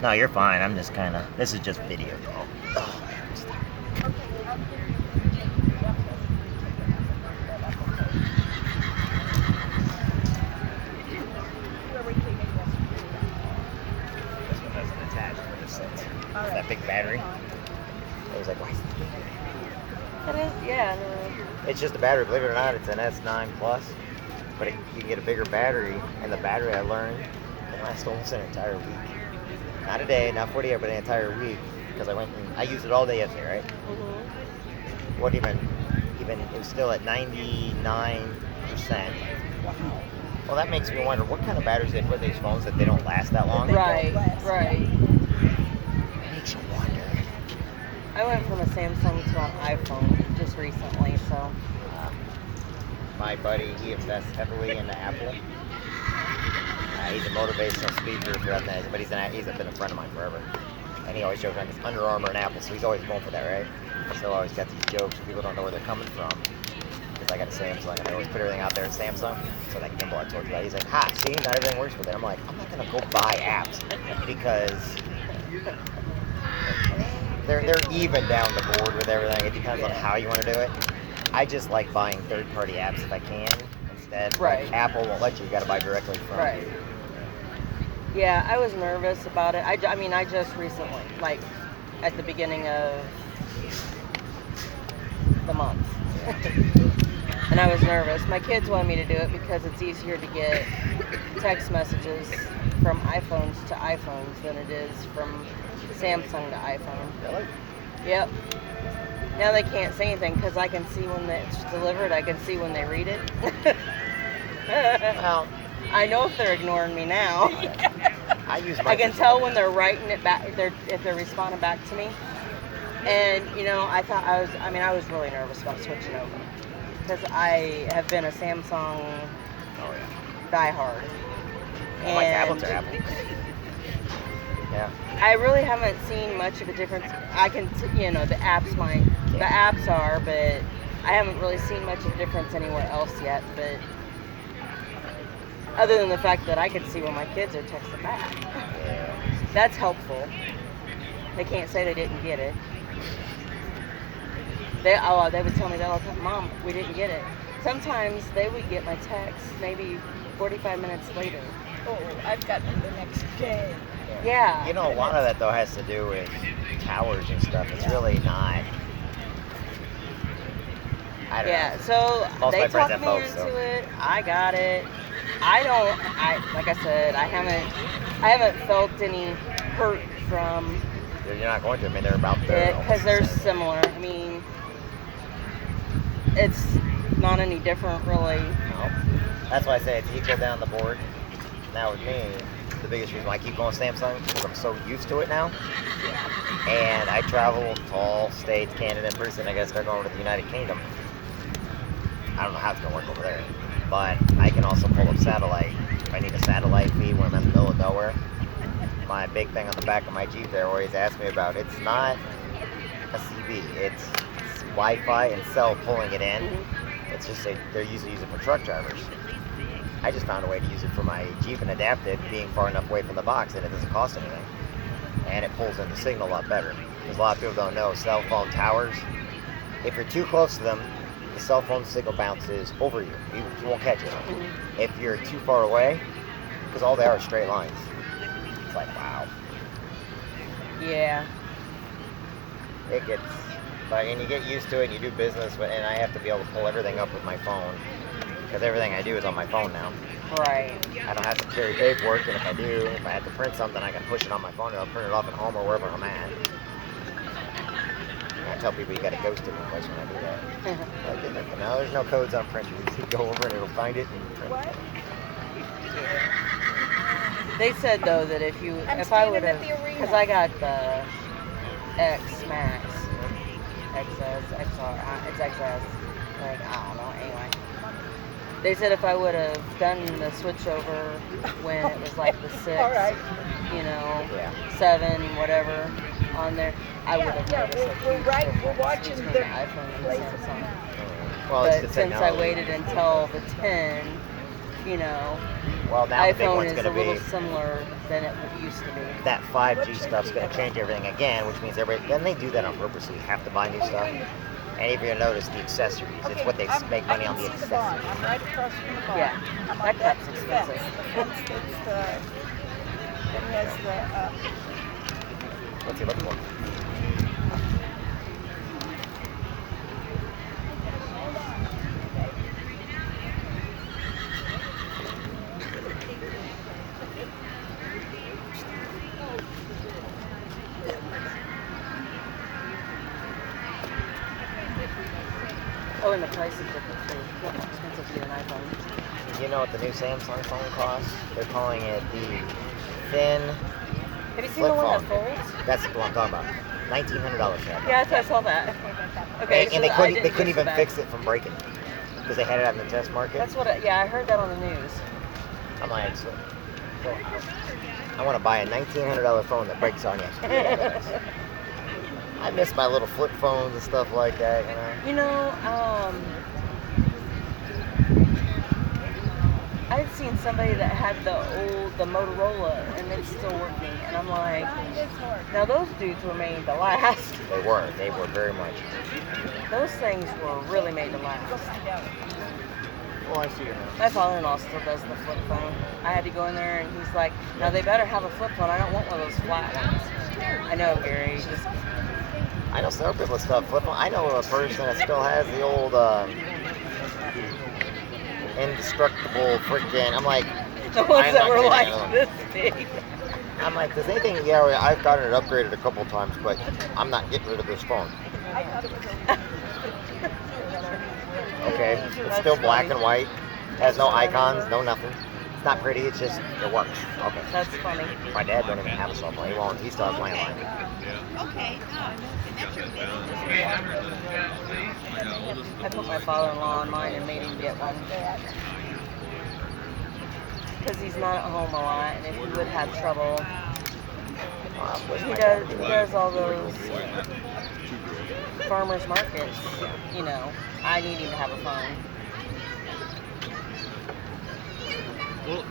No, you're fine. I'm just kind of. This is just video. Oh. This one doesn't attach for the set. That big battery. I was like, why? It is, yeah. No. It's just a battery. Believe it or not, it's an S9 Plus. But you can get a bigger battery, and the battery I learned it lasts almost an entire week. Not a day, not 48 hours, but an entire week. Because I used it all day yesterday, right? Mm-hmm. What even, it was still at 99%. Well, that makes me wonder what kind of batteries they put in these phones that they don't last that long. Right. It makes you wonder. I went from a Samsung to an iPhone just recently, so. My buddy, he invests heavily into Apple. He's a motivational speaker throughout the but he's been a friend of mine forever. And he always jokes on his Under Armour and Apple, so he's always going for that, right? So I always got these jokes, people don't know where they're coming from. Because I got a Samsung, and I always put everything out there in Samsung. So that gimbal I told you about, he's like, ha, see, not everything works with it. I'm like, I'm not going to go buy apps, because they're even down the board with everything. It depends on how you want to do it. I just like buying third-party apps if I can. Instead, like Apple won't let you. You got to buy directly from. Right. Yeah, I was nervous about it. I mean, I just recently, like at the beginning of the month, and I was nervous. My kids wanted me to do it because it's easier to get text messages from iPhones to iPhones than it is from Samsung to iPhone. Really? Yep. Now they can't say anything because I can see when it's delivered. I can see when they read it. Well, I know if they're ignoring me now. I can tell when they're writing it back, if they're responding back to me. And you know, I was really nervous about switching over because I have been a Samsung diehard. Well, my tablets are Apple. Yeah. I really haven't seen much of a difference. The apps are, but I haven't really seen much of a difference anywhere else yet. But other than the fact that I can see when my kids are texting back, that's helpful. They can't say they didn't get it. They would tell me that all the time, Mom, we didn't get it. Sometimes they would get my text maybe 45 minutes later. Oh, I've gotten it the next day. Yeah. You know, a lot of that though has to do with towers and stuff. It's really not. I don't know. So Most they of my friends talked have me both, into so. it. I got it. Like I said, I haven't felt any hurt from You're not going to. I mean, they're about it because they're similar. I mean, it's not any different really. No. That's why I say it's equal down the board. Now with me, the biggest reason why I keep going Samsung is because I'm so used to it now. And I travel to all states, Canada, and pretty soon I gotta start going over to the United Kingdom. I don't know how it's gonna work over there, but I can also pull up satellite. If I need a satellite feed when I'm in the middle of nowhere, my big thing on the back of my Jeep there always asks me about, it's not a CB, it's Wi-Fi and cell pulling it in. It's just they're usually using it for truck drivers. I just found a way to use it for my Jeep and adapt it, being far enough away from the box, and it doesn't cost anything. And it pulls in the signal a lot better. Because a lot of people don't know, cell phone towers, if you're too close to them, the cell phone signal bounces over you. You won't catch it. If you're too far away, because all they are straight lines. It's like, wow. Yeah. It gets, and you get used to it, and you do business, and I have to be able to pull everything up with my phone. Because everything I do is on my phone now. Right. I don't have to carry paperwork, and if I have to print something, I can push it on my phone, and I'll print it off at home or wherever I'm at. And I tell people you got to ghost it in place when I do that. Like, no, there's no codes on print. You just go over and it'll find it and print. What? They said though that if I would have, because I got the X Max, XS, XR, it's XS. Like, I don't know, anyway. They said if I would have done the switch over when it was like the 6, All right. you know, Yeah. 7, whatever, on there, I would have Yeah, noticed a we're huge right. We're difference watching between the the iPhone and the place Samsung. Well, it's But the since I technology. waited until the 10, you know, Well, now the big iPhone one's is going a to be little similar than it used to be. that 5G stuff's going to change everything again, which means everybody. Then they do that on purpose, so you have to buy new stuff. And if you notice the accessories, it's what they make money on the I can see the barn. accessories. I'm right across from the barn. Yeah, I'm that on crap's fence. expensive. The fence that's that has the What's he looking for? Oh, and the price is different too. It's more expensive to get an iPhone. You know what the new Samsung phone costs? They're calling it the thin Have you seen flip the one phone. that folds? That's what I'm talking about. $1,900 for that. Yeah, I saw that. Okay, And so they I couldn't, didn't they couldn't fix even back. fix it from breaking because they had it out in the test market. That's what. Yeah, I heard that on the news. I'm like, so I want to buy a $1,900 phone that breaks on you. I miss my little flip phones and stuff like that, you know. You know, I'd seen somebody that had the Motorola and it's still working, and I'm like, now those dudes were made to last. They were very much. Those things were really made to last. Oh, I see it now. My father-in-law still does the flip phone. I had to go in there and he's like, now they better have a flip phone. I don't want one of those flat ones. I know, Gary. Just I know several people that still have flip phone. I know a person that still has the old indestructible freaking. I'm like, the ones I'm that not were getting like another one. this big. I'm like, does anything? Yeah, I've gotten it upgraded a couple of times, but I'm not getting rid of this phone. Okay, it's still black and white. Has no icons, no nothing. It's not pretty. It's just it works. Okay. That's funny. My dad don't even have a cell phone. He won't. He still has landline. I put my father-in-law on mine and made him get one. Because he's not at home a lot, and if he would have trouble, he does all those farmers markets. You know, I need him to have a phone. Well,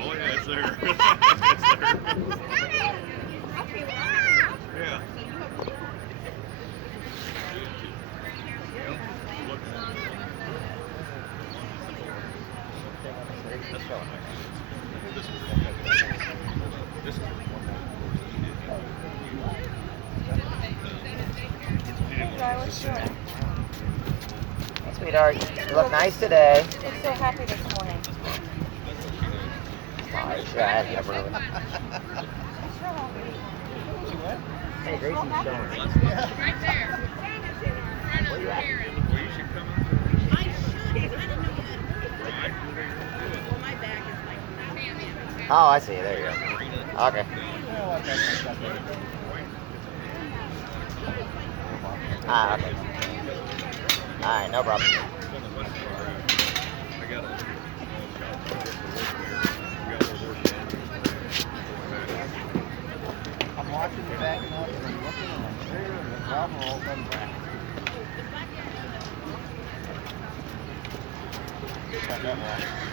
oh yeah, it's there. Yeah. Sweetheart, you look nice today. She's so happy this morning. Oh, yeah, I never really. Hey, Gracie's showing. Right there. Where you at? Well, you should come in. I should, because I didn't know you had. Well, my bag is like. Oh, I see. There you go. Okay. Ah, okay. All right, no problem. I got it. I'm watching you backing up and I'm looking and I'm clear and the problem all comes back. Not that long.